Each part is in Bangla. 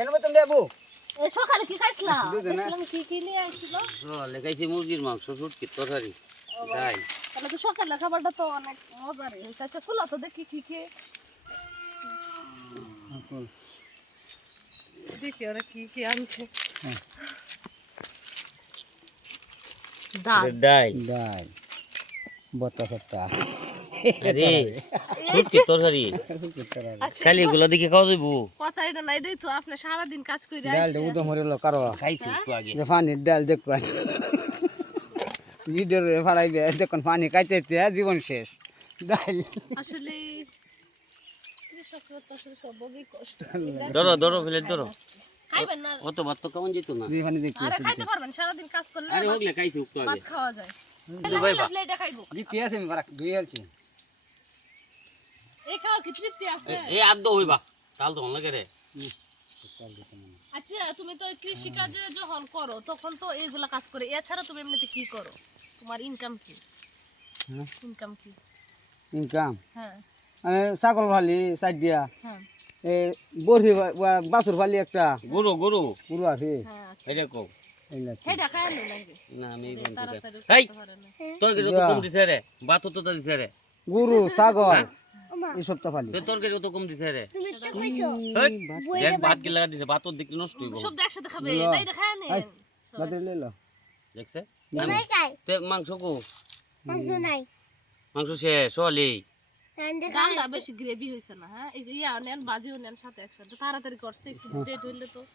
এর মতন দেবো এ সকালে কি খাইছিলা? কি কি নিয়ে আইছিল। লেখাইছি মুরগির মাংস শুটকির তরকারি। তাই তাহলে তো সকালে খাবারটা তো অনেক মজার হয়েছে আচ্ছা খোলা তো দেখি কি কি। দেখি ওরা কি কি আনছে। ডাল। ডাল। ডাল। সত্তা। আরে শুটকির তরকারি? খালি এগুলো দেখে খাওয়া যাব কথা এটা নাই দেই তো আপনি সারাদিন কাজ করে উদম হরিল কারও খাইছি একটু আগে। যে পানির ডাল দেখুন ভিডিওর ফাড়াইবে দেখুন পানি খাইতে জীবন শেষ। ডাল। আসলে ধরো ধরো ফেলে ধরো। অত ভাত তো কেমন যেত না? দুই পানি দেখি আরে খাইতে পারবেন সারাদিন কাজ করলে আরে হোকলে খাইছি একটু ভাত খাওয়া যায়। ভাই বা। এটা খাইবো। দিতে আছে আমি দুই আলছি এই খাওয়া কি তৃপ্তি আছে। এই আদ্য হইবা। চাল তো লাগে রে। আচ্ছা তুমি তো কৃষি কাজে যখন করো তখন তো এইগুলা কাজ করে। এছাড়া তুমি এমনিতে কি করো? তোমার ইনকাম কি? হ্যাঁ। ইনকাম কি? ইনকাম হ্যাঁ। আমি ছাগল ফালি সাইড দিয়া। হ্যাঁ। এই বরফি বাছুর ফালি একটা। গরু গরু। পুরো আছে। হ্যাঁ আচ্ছা। এটা কও। হেডা খায় লাগে না আমি এই তো কম দিছে রে? ভাত তো দিছে রে? গরু ছাগল। এই সপ্তাহ ফালি। তরকারি তো কম দিছে রে। দেখ ভাত কি লাগা দিছে ভাত তো নষ্ট হইব। সব একসাথে খাবে তাই দেখায় নে বাদরে লইলো দেখছে? তে মাংস কো? মাংস শেষ হলি ডালটা বেশি গ্রেভি হইছে না হ্যাঁ? ইয়া নেন বাজিও নেন সাথে একসাথে। তাড়াতাড়ি করছে একটু ডেট হইলে তো-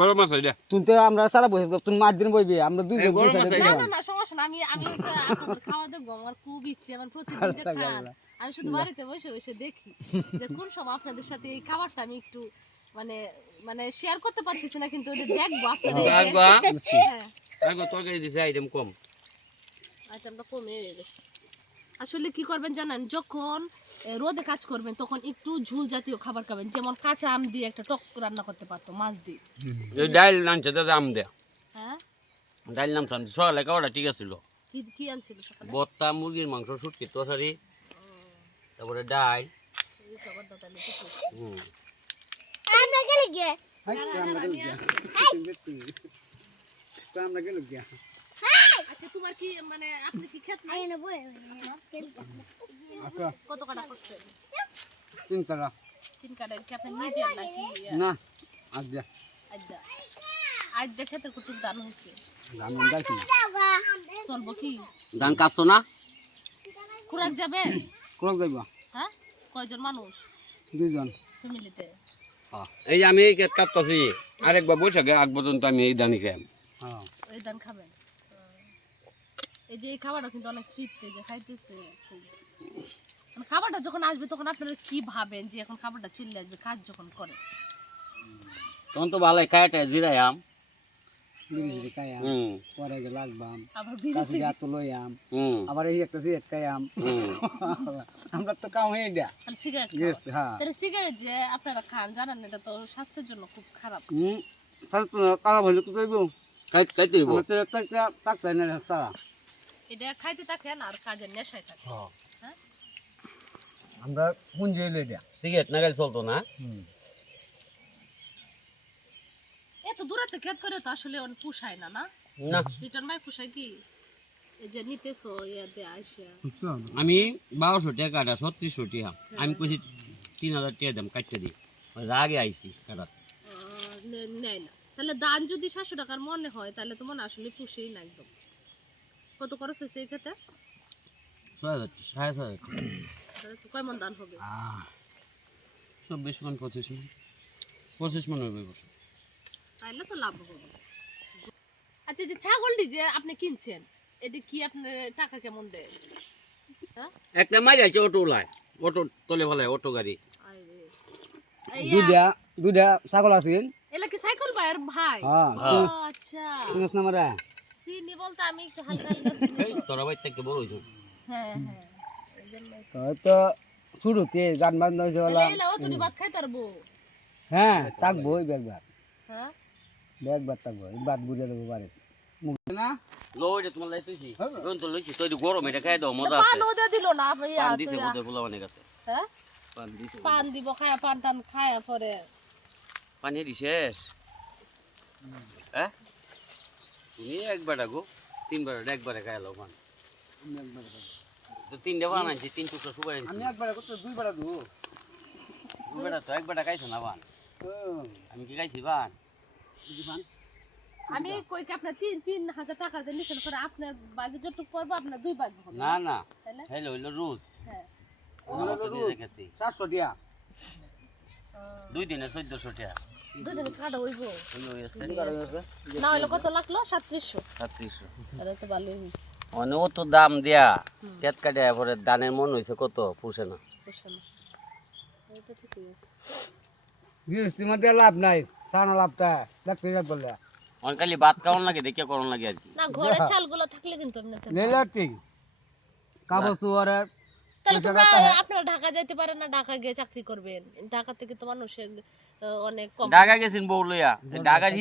গরম আছে এটা তুমি তো আমরা সারা বসে তুমি মাছ দিন বইবে আমরা দুই গরম বসে না না। না সমস্যা না আমি আমি আপনাদের খাওয়া দেবো আমার খুব ইচ্ছে আমার প্রতিদিন যে খান আমি শুধু বাড়িতে বসে বসে দেখি যে কোন সময় আপনাদের সাথে এই খাবারটা আমি একটু মানে মানে শেয়ার করতে পারতেছি না কিন্তু ওটা দেখব আপনাদের। হ্যাঁ। আগবা দিছে আইটেম কম। আইটেমটা কমে গেছে আসলে কি করবেন জানেন যখন রোদে কাজ করবেন তখন একটু ঝুল জাতীয় খাবার খাবেন যেমন কাঁচা আম দিয়ে একটা টক রান্না করতে পারতো মাছ দিয়ে। ডাইল নামছে দাদা আম দে হ্যাঁ? ডাইল নাম সামছে সকালে খাওয়াটা ঠিক আছিল। কি কি আনছিল সকালে? বত্তা মুরগির মাংস শুটকি তরকারি তারপরে ডাল এই খাবারটা তাহলে ঠিক হুম। আমরা গেল গিয়া। আচ্ছা তোমার কি মানে আপনি কি খেত নাই? কত কাটা করছে তিন টাকা তিন কাটা কি আপনি নিজের নাকি না আজ্জা আজ্জা আজ দেখে তো দান চলবো কি? ধান কাটছো না? খুরাক যাবে? ক্রক যাইব। হ্যাঁ? কয়জন মানুষ? দুইজন। ফ্যামিলিতে? এই আমি এই কেট কাটতেছি আরেকবার বসে গে আগ পর্যন্ত আমি এই দানি খাই হ্যাঁ ওই দান খাবেন? এই যে এই খাবারটা কিন্তু অনেক তৃপ্তি যে খাইতেছে খুব মানে খাবারটা যখন আসবে তখন আপনারা কি ভাবেন যে এখন খাবারটা চলে আসবে কাজ যখন করে তখন তো ভালোই পরে লাগবাম লইয়াম আবার এই একটা সিগারেট খাইয়াম আমরা তো কাম হয়ে যা সিগারেট হ্যাঁ সিগারেট যে আপনারা খান জানেন এটা তো স্বাস্থ্যের জন্য খুব খারাপ হুম তাহলে তো খাইতে তাক না এটা খাইতে থাকেন আর কাজের নেশায় থাকেন। হ্যাঁ। আমরা পুঞ্জি লই দিয়া সিগারেট না গেলে চলতো না। এত দূরাতে খেত করে তো আসলে পুষায় না না? না। রিটার্ন মাই পুষায় কি? যে নিতেছো দিয়ে আমি বারোশো টাকাটা ছত্রিশশো টাকা। আমি কইছি তিন হাজার টাকা দাম কাটতে দিই। আগে আইছি কাটা আহ, নেয় না। তাহলে দান যদি সাতশো টাকার মনে হয় তাহলে তো মনে আসলে পুষেই না একদম। কত খরচ হয়েছে এই ক্ষেত্রে ছয় হাজার সাড়ে ছয় হাজার টাকা। তাহলে তো কয় মন দান হবে? চব্বিশ মান পঁচিশ মান। পঁচিশ মান হবে বছর। তাইলে তো লাভ হবে। আচ্ছা যে ছাগলটি যে আপনি কিনছেন এটা কি আপনার টাকা কেমন দেয়? হ্যাঁ? একটা আছে অটো ওলায় অটো তলে অটো গাড়ি। আরে। এই দুইটা দুইটা ছাগল কি সাইকেল ভাইয়ের ভাই? হ্যাঁ। আচ্ছা। চিনি বলতে আমি একটু হালকা হালকা এই তোরা বাড়ি থেকে বড় হয়েছে। হ্যাঁ হ্যাঁ। এই তো তো শুরুতে গান বাজনা হয়েছে বলা। ও তুমি ভাত খাই তারবো হ্যাঁ থাকব ওই ব্যাগ ভাত। হ্যাঁ? ব্যাগ ভাত থাকব ভাত বুঝে দেবো পারে না? লো তোমার লাইতেছি রোন তো লইছি তো গরম এটা খাই দাও মজা আছে। পান দিল না ইয়া পান দিছে বোধহয় ফুলা অনেক আছে। হ্যাঁ? পান দিছে পান দিব খায়া পান টান খায়া পরে। পানি শেষ। হ্যাঁ? তুমি একবার গো তিনবার একবারে খাইলো পান তো তিনটে পান আনছি তিন টুকরা সুপারি আমি একবার করতে দুইবার দেবো। দুবেটা তো একবারটা খাইছো না পান আমি কি খাইছি পান আমি কই কি আপনার তিন তিন হাজার টাকা দিয়ে নিছেন করে আপনার বাজে যতটুকু পড়ব আপনার দুই বাজ না না। খাইলো হইল রোজ। হ্যাঁ। চারশো টিয়া দুই দিনে চোদ্দশো টাকা। দুদিন কাটা হইব। না হইলে কত লাগল? সাতত্রিশশো। সাতত্রিশশো। তাহলে তো ভালোই হয়েছে তো দাম দেয়া পেট কাটে পরে দানের মন হয়েছে কত? পুষে না। বুঝছ না। এটা ঠিকই আছে গৃহস্থির মধ্যে লাভ নাই সানা লাভটা দেখতে লাভ বললে ভাত খাওয়ান লাগে দেখে লাগে আর কি। না ঘরে চালগুলো থাকলে কিন্তু এমনিতে ঠিক কাগজ তো আর তাহলে তোমরা আপনারা ঢাকা যাইতে পারেন না ঢাকা গিয়ে চাকরি করবেন। ঢাকা থেকে তো মানুষের আহ, অনেক কম। ঢাকা গেছেন বউ লইয়া। ঢাকার